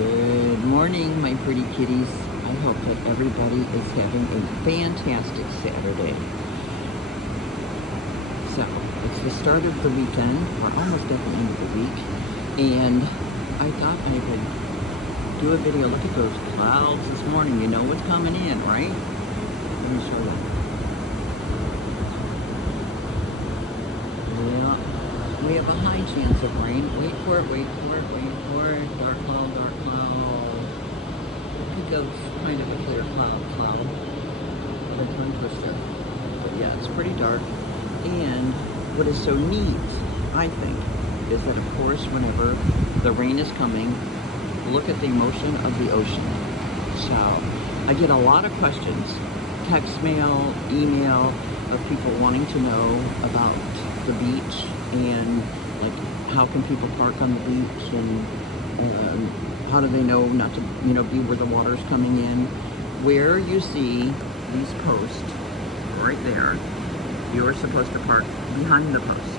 Good morning, my pretty kitties. I hope that everybody is having a fantastic Saturday. So, it's the start of the weekend. We're almost at the end of the week. And I thought I would do a video. Look at those clouds this morning. You know what's coming in, right? Let me show you. Yeah, we have a high chance of rain. Wait for it, wait for it, wait for it. Dark cloud, dark cloud. It could go kind of a clear cloud. A tongue twister. But yeah, it's pretty dark. And what is so neat, I think, is that of course whenever the rain is coming, look at the motion of the ocean. So I get a lot of questions, text mail, email, of people wanting to know about the beach and like how can people park on the beach and how do they know not to be where the water's coming in. Where you see these posts right there, you are supposed to park behind the post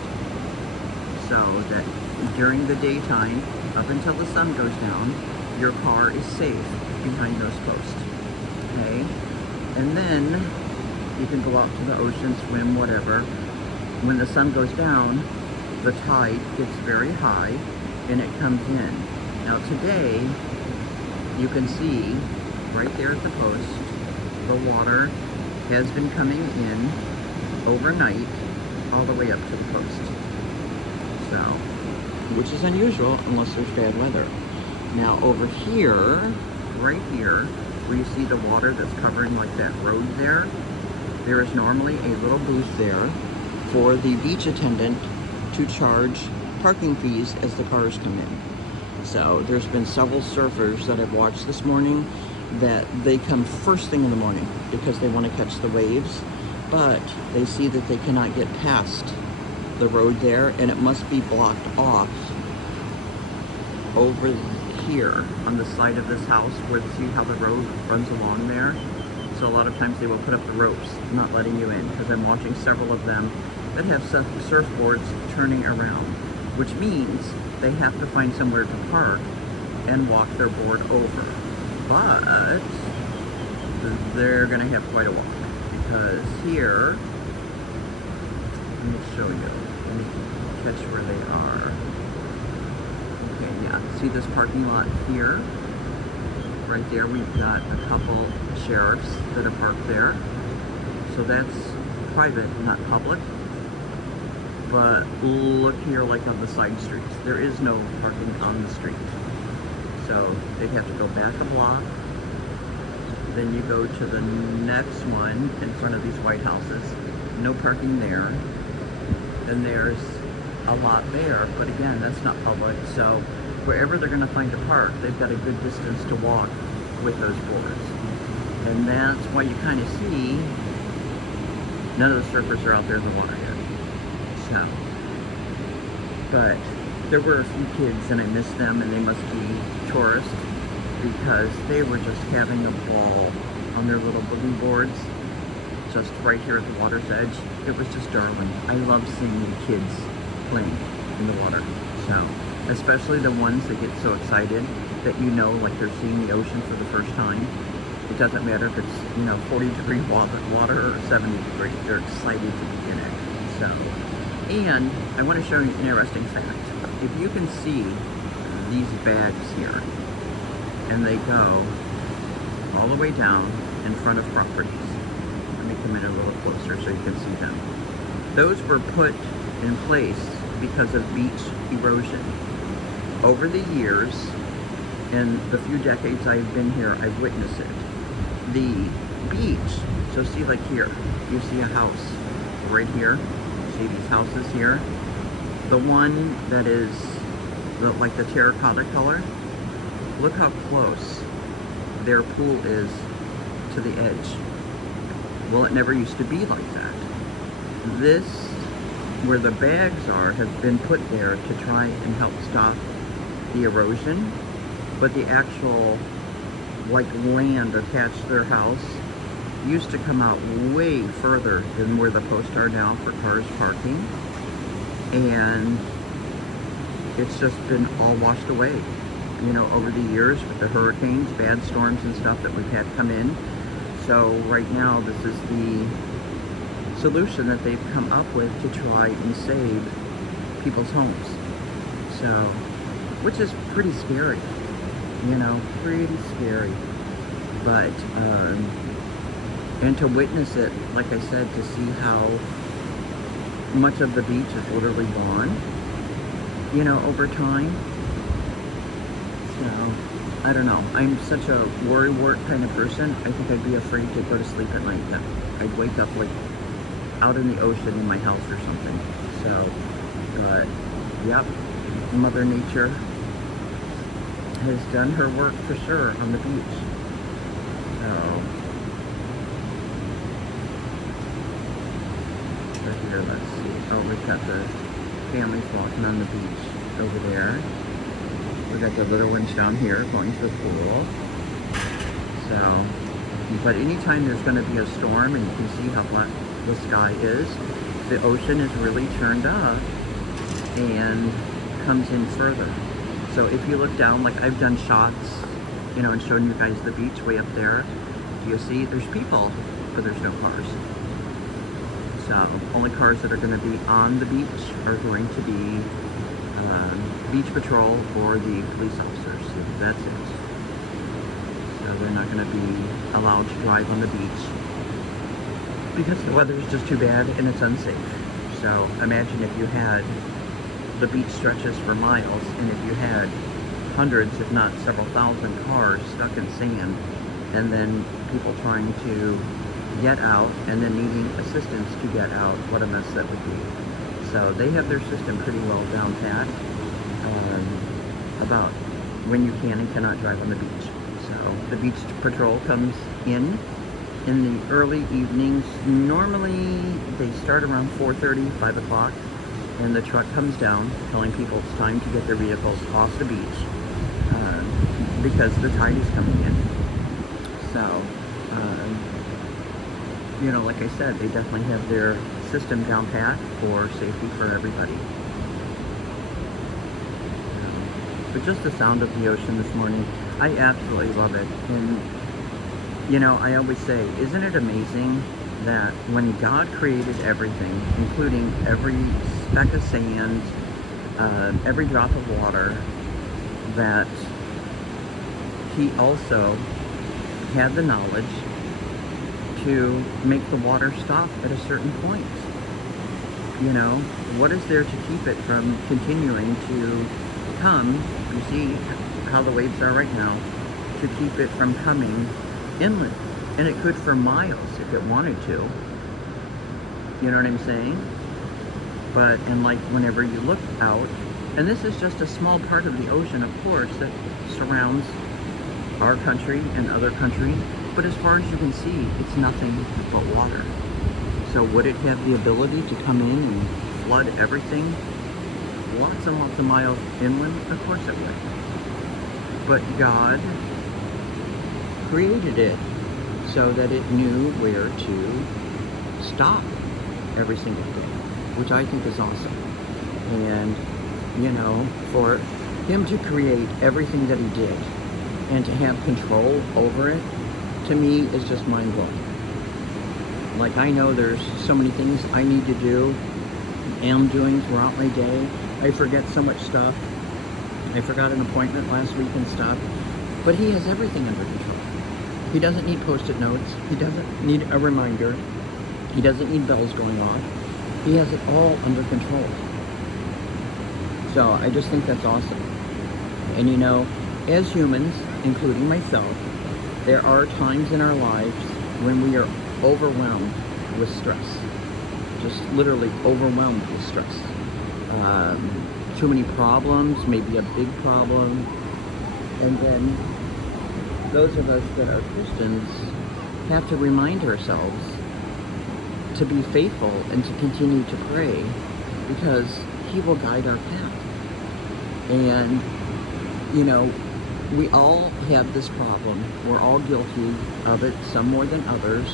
so that during the daytime up until the sun goes down your car is safe behind those posts. Okay, and then you can go out to the ocean, swim, whatever. When the sun goes down, the tide gets very high and it comes in. Now today, you can see right there at the post, the water has been coming in overnight all the way up to the post. So, which is unusual unless there's bad weather. Now over here, right here, where you see the water that's covering like that road there, there is normally a little booth there for the beach attendant to charge parking fees as the cars come in. So there's been several surfers that I've watched this morning that they come first thing in the morning because they want to catch the waves, but they see that they cannot get past the road there and it must be blocked off over here on the side of this house where see how the road runs along there. So a lot of times they will put up the ropes, not letting you in, because I'm watching several of them that have surfboards turning around, which means they have to find somewhere to park and walk their board over. But they're going to have quite a walk, because here, let me show you, let me catch where they are. Okay, yeah, see this parking lot here? Right there, we've got a couple sheriffs that are parked there. So that's private, not public. But look here, like on the side streets, there is no parking on the street. So they'd have to go back a block. Then you go to the next one in front of these white houses. No parking there. Then there's a lot there, but again, that's not public. So wherever they're going to find a park, they've got a good distance to walk with those boards. And that's why you kind of see none of the surfers are out there in the water yet. So, but there were a few kids and I missed them, and they must be tourists because they were just having a ball on their little boogie boards just right here at the water's edge. It was just darling. I love seeing the kids playing in the water. So, especially the ones that get so excited that like they're seeing the ocean for the first time. It doesn't matter if it's 40-degree water or 70 degrees. They're excited to be in it. So, and I want to show you an interesting fact. If you can see these bags here, and they go all the way down in front of properties. Let me come in a little closer so you can see them. Those were put in place because of beach erosion. Over the years, in the few decades I've been here, I've witnessed it. The beach, so see like here, you see a house right here. See these houses here? The one that is like the terracotta color, look how close their pool is to the edge. Well, it never used to be like that. This, where the bags are, have been put there to try and help stop the erosion, but the actual like land attached to their house used to come out way further than where the posts are now for cars parking, and it's just been all washed away. you know, over the years with the hurricanes, bad storms and stuff that we've had come in. So right now, this is the solution that they've come up with to try and save people's homes. So, which is pretty scary, you know, pretty scary. But, and to witness it, like I said, to see how much of the beach is literally gone, you know, over time. So, I don't know. I'm such a worrywart kind of person. I think I'd be afraid to go to sleep at night. I'd wake up like out in the ocean in my house or something. So, but, yep, Mother Nature has done her work for sure on the beach. So, here, let's see. Oh, we've got the families walking on the beach over there. We got the little ones down here going to the pool. So, but anytime there's going to be a storm, and you can see how black the sky is, the ocean is really turned up and comes in further. So if you look down, like I've done shots, you know, and shown you guys the beach way up there. You see there's people, but there's no cars. So only cars that are going to be on the beach are going to be beach patrol or the police officers. That's it. So they're not going to be allowed to drive on the beach because the weather is just too bad and it's unsafe. So imagine if you had the beach stretches for miles, and if you had hundreds, if not several thousand cars stuck in sand, and then people trying to get out and then needing assistance to get out, what a mess that would be. So they have their system pretty well down pat about when you can and cannot drive on the beach. So the beach patrol comes in the early evenings. Normally they start around 4:30, 5 o'clock, and the truck comes down telling people it's time to get their vehicles off the beach because the tide is coming in. So, you know, like I said, they definitely have their system down pat for safety for everybody. But just the sound of the ocean this morning, I absolutely love it. And, you know, I always say, isn't it amazing that when God created everything, including every speck of sand, every drop of water, that He also had the knowledge to make the water stop at a certain point. You know, what is there to keep it from continuing to come? You see how the waves are right now, to keep it from coming inland. And it could for miles if it wanted to. You know what I'm saying? But, and like whenever you look out, and this is just a small part of the ocean, of course, that surrounds our country and other countries. But as far as you can see, it's nothing but water. So would it have the ability to come in and flood everything lots and lots of miles inland? Of course it would. But God created it so that it knew where to stop every single day, which I think is awesome. And, you know, for Him to create everything that He did and to have control over it, to me, is just mind-blowing. Like, I know there's so many things I need to do, am doing throughout my day. I forget so much stuff. I forgot an appointment last week and stuff. But He has everything under control. He doesn't need post-it notes. He doesn't need a reminder. He doesn't need bells going off. He has it all under control. So I just think that's awesome. And you know, as humans, including myself, there are times in our lives when we are overwhelmed with stress. Just literally overwhelmed with stress. Too many problems, maybe a big problem. And then those of us that are Christians have to remind ourselves to be faithful and to continue to pray, because He will guide our path. And, you know, we all have this problem. We're all guilty of it, some more than others.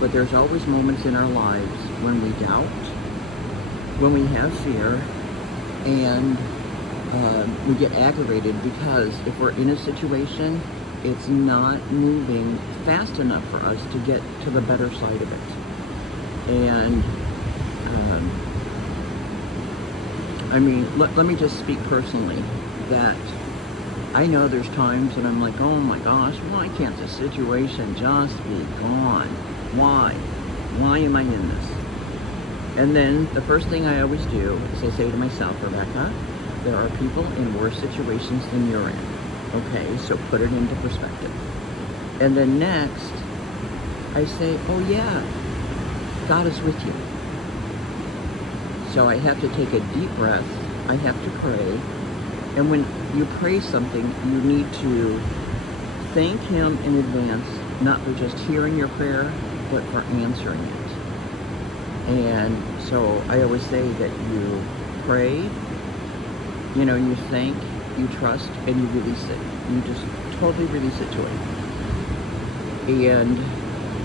But there's always moments in our lives when we doubt, when we have fear, and we get aggravated because if we're in a situation, it's not moving fast enough for us to get to the better side of it. And I mean, let me just speak personally, that I know there's times that I'm like, oh my gosh, why can't this situation just be gone? Why? Why am I in this? And then the first thing I always do is I say to myself, Rebecca, there are people in worse situations than you're in. Okay, so put it into perspective. And then next, I say, oh yeah, God is with you. So I have to take a deep breath. I have to pray. And when you pray something, you need to thank Him in advance, not for just hearing your prayer, but for answering it. And so I always say that you pray, you know, you thank, you trust, and you release it. You just totally release it to it. And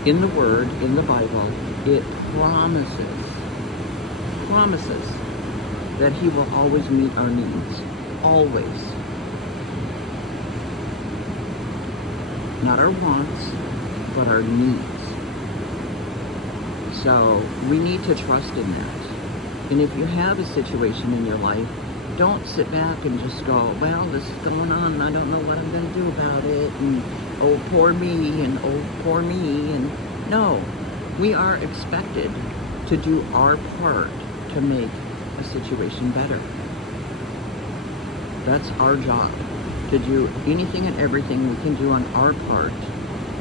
in the Word, in the Bible, it promises that He will always meet our needs. Always. Not our wants, but our needs. So we need to trust in that. And if you have a situation in your life, don't sit back and just go, well, this is going on and I don't know what I'm going to do about it, and oh, poor me, and oh, poor me. And no, we are expected to do our part to make a situation better. That's our job, to do anything and everything we can do on our part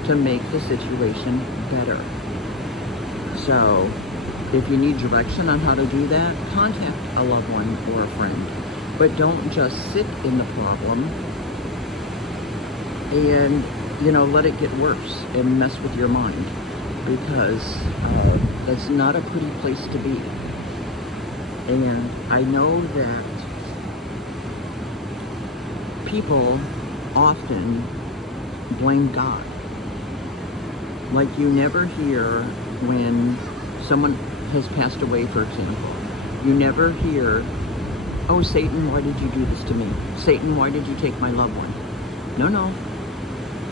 to make the situation better. So if you need direction on how to do that, contact a loved one or a friend. But don't just sit in the problem and, you know, let it get worse and mess with your mind, because that's not a pretty place to be. And I know that people often blame God. Like, you never hear when someone has passed away, for example. You never hear, oh, Satan, why did you do this to me? Satan, why did you take my loved one? No, no.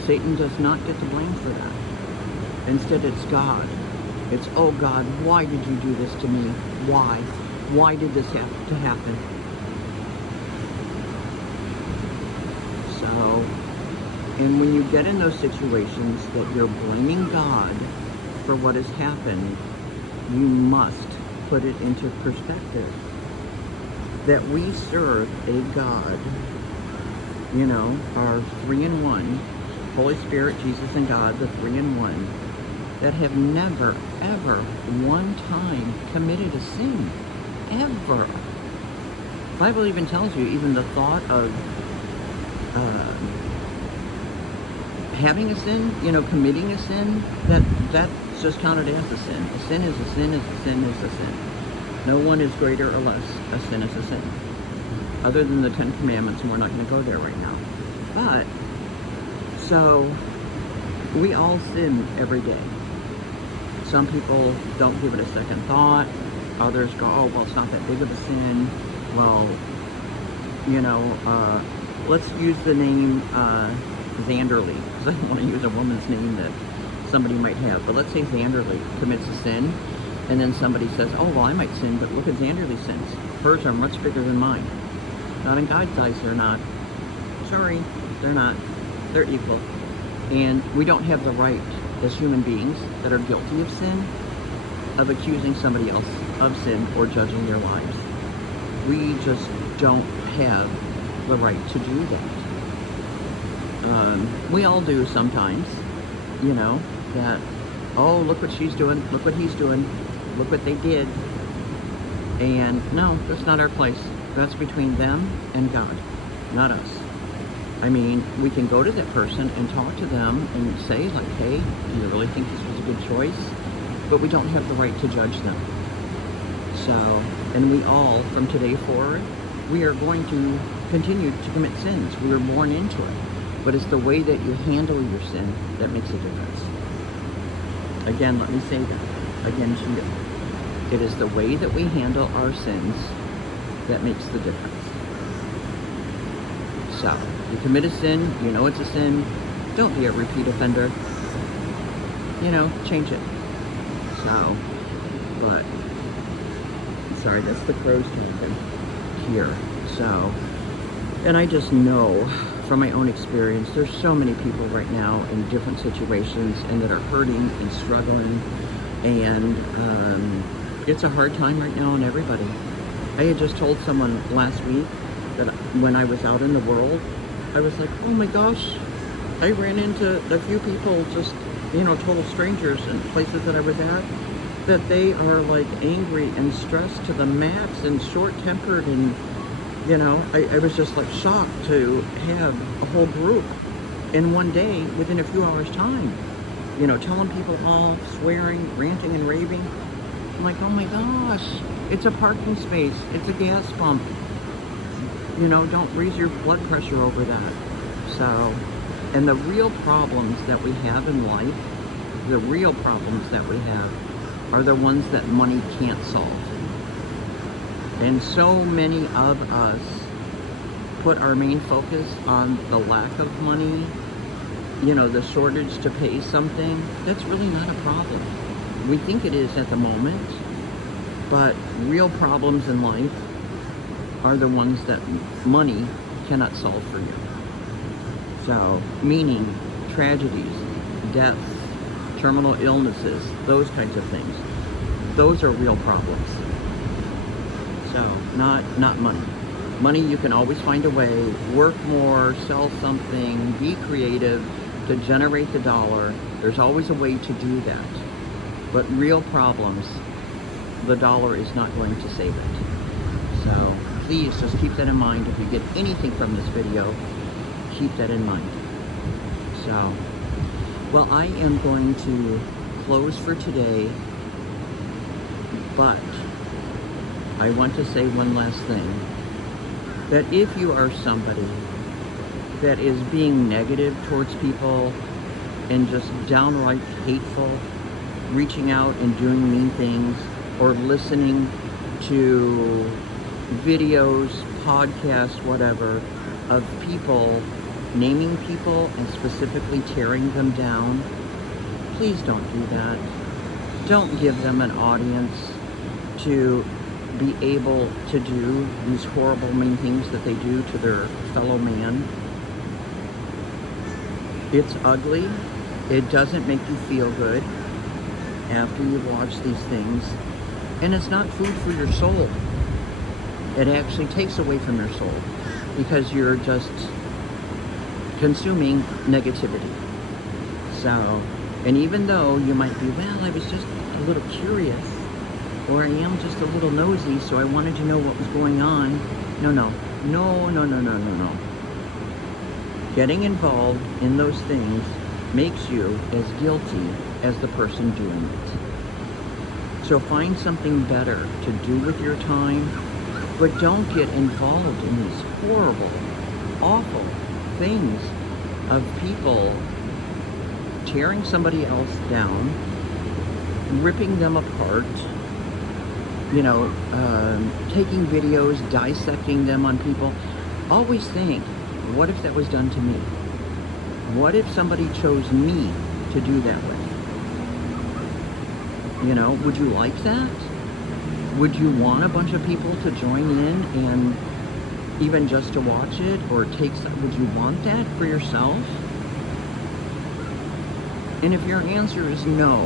Satan does not get the blame for that. Instead, it's God. It's, oh God, why did you do this to me? Why? Why did this have to happen? So, and when you get in those situations that you're blaming God for what has happened, you must put it into perspective that we serve a God, you know, our three-in-one, Holy Spirit, Jesus, and God, the three-in-one, that have never, ever, one time committed a sin. Ever. The Bible even tells you, even the thought of having a sin, you know, committing a sin, that's just counted as a sin. A sin is a sin is a sin is a sin. No one is greater or less. A sin is a sin. Other than the 10 Commandments, and we're not going to go there right now. But, so, we all sin every day. Some people don't give it a second thought. Others go, oh, well, it's not that big of a sin. Well, you know, let's use the name Xanderly, because I don't want to use a woman's name that somebody might have. But let's say Xanderly commits a sin, and then somebody says, oh, well, I might sin, but look at Xanderly's sins. Hers are much bigger than mine. Not in God's eyes, they're not. Sorry, they're not. They're equal. And we don't have the right, as human beings that are guilty of sin, of accusing somebody else of sin or judging their lives. We just don't have the right to do that. We all do sometimes, you know, that, oh, look what she's doing, look what he's doing, look what they did. And no, that's not our place. That's between them and God, not us. I mean, we can go to that person and talk to them and say, like, hey, do you really think this was a good choice? But we don't have the right to judge them. So, and we all, from today forward, we are going to continue to commit sins. We were born into it. But it's the way that you handle your sin that makes a difference. Again, let me say that again to you. It is the way that we handle our sins that makes the difference. So, you commit a sin, you know it's a sin, don't be a repeat offender. You know, change it. So, but, sorry, that's the crows talking here. So, and I just know from my own experience, there's so many people right now in different situations and that are hurting and struggling, and it's a hard time right now on everybody. I had just told someone last week that when I was out in the world, I was like, oh my gosh, I ran into a few people, just, you know, total strangers in places that I was at, that they are like angry and stressed to the max and short-tempered, and you know, I was just like shocked to have a whole group in one day within a few hours time, you know, telling people off, swearing, ranting and raving. I'm like, oh my gosh, it's a parking space, it's a gas pump, you know, don't raise your blood pressure over that. So, and the real problems that we have in life, the real problems that we have are the ones that money can't solve. And so many of us put our main focus on the lack of money, you know, the shortage to pay something. That's really not a problem. We think it is at the moment, but real problems in life are the ones that money cannot solve for you. So, meaning tragedies, deaths, terminal illnesses, those kinds of things. Those are real problems. So, not money. Money, you can always find a way, work more, sell something, be creative to generate the dollar. There's always a way to do that. But real problems, the dollar is not going to save it. So, please just keep that in mind. If you get anything from this video, keep that in mind. So, well, I am going to close for today, but I want to say one last thing, that if you are somebody that is being negative towards people and just downright hateful, reaching out and doing mean things, or listening to videos, podcasts, whatever, of people naming people and specifically tearing them down, please don't do that. Don't give them an audience to be able to do these horrible, mean things that they do to their fellow man. It's ugly. It doesn't make you feel good after you watch these things. And it's not food for your soul. It actually takes away from your soul because you're just consuming negativity. So, and even though you might be, well, I was just a little curious, or I am just a little nosy, so I wanted to know what was going on. No. Getting involved in those things makes you as guilty as the person doing it. So find something better to do with your time, but don't get involved in these horrible, awful things of people tearing somebody else down, ripping them apart, you know, taking videos, dissecting them on people. Always think, what if that was done to me? What if somebody chose me to do that with? You know, would you like that? Would you want a bunch of people to join in and even just to watch it or take some? Would you want that for yourself? And if your answer is no,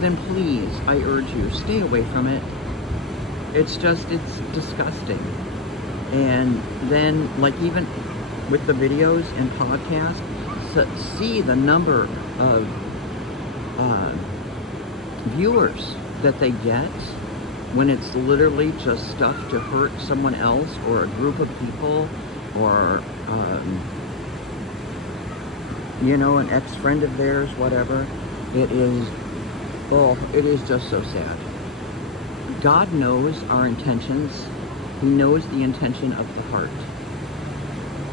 then please, I urge you, stay away from it. It's disgusting. And then, like, even with the videos and podcasts, see the number of viewers that they get when it's literally just stuff to hurt someone else or a group of people, or you know, an ex-friend of theirs, whatever. It is just so sad. God knows our intentions. He knows the intention of the heart.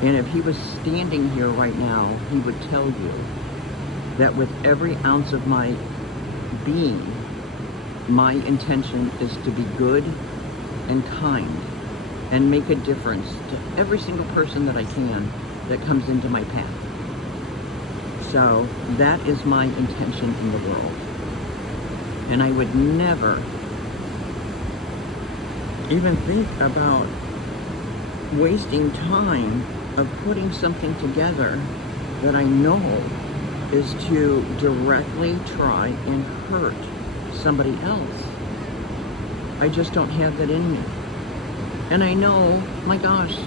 And if he was standing here right now, he would tell you that with every ounce of my being, my intention is to be good and kind and make a difference to every single person that I can that comes into my path. So that is my intention in the world. And I would never even think about wasting time of putting something together that I know is to directly try and hurt somebody else. I just don't have that in me. And I know, my gosh,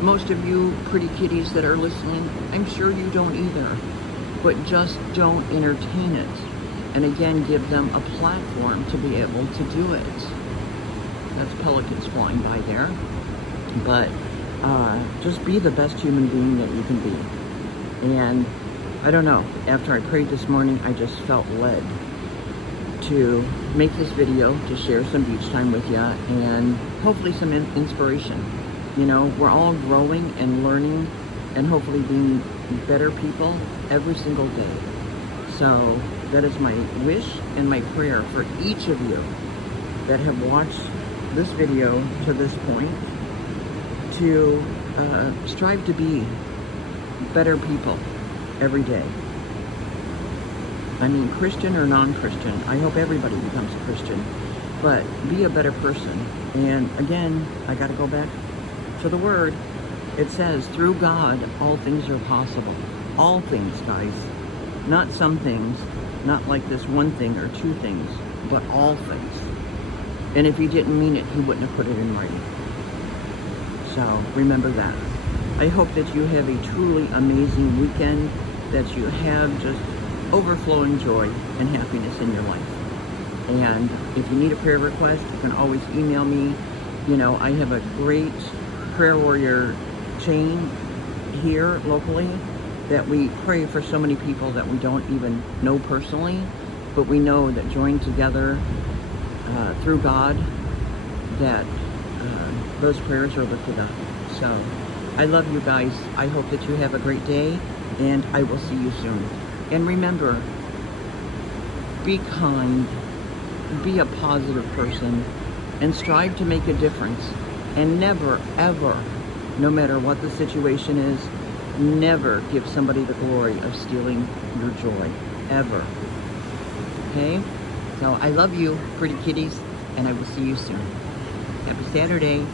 most of you pretty kitties that are listening, I'm sure you don't either. But just don't entertain it. And again, give them a platform to be able to do it. That's pelicans flying by there. But just be the best human being that you can be. And I don't know, after I prayed this morning, I just felt led to make this video, to share some beach time with you, and hopefully some inspiration. You know, we're all growing and learning and hopefully being better people every single day. So that is my wish and my prayer for each of you that have watched this video to this point, to strive to be better people every day. I mean, Christian or non-Christian, I hope everybody becomes a Christian, but be a better person. And again, I got to go back to the word. It says, through God, all things are possible. All things, guys. Not some things, not like this one thing or two things, but all things. And if he didn't mean it, he wouldn't have put it in writing. So remember that. I hope that you have a truly amazing weekend, that you have just overflowing joy and happiness in your life. And if you need a prayer request, you can always email me. You know, I have a great prayer warrior chain here locally that we pray for so many people that we don't even know personally, but we know that joined together through God, that those prayers are lifted up. So I love you guys. I hope that you have a great day, and I will see you soon. And remember, be kind, be a positive person, and strive to make a difference. And never, ever, no matter what the situation is, never give somebody the glory of stealing your joy, ever. Okay? So I love you, pretty kitties, and I will see you soon. Happy Saturday.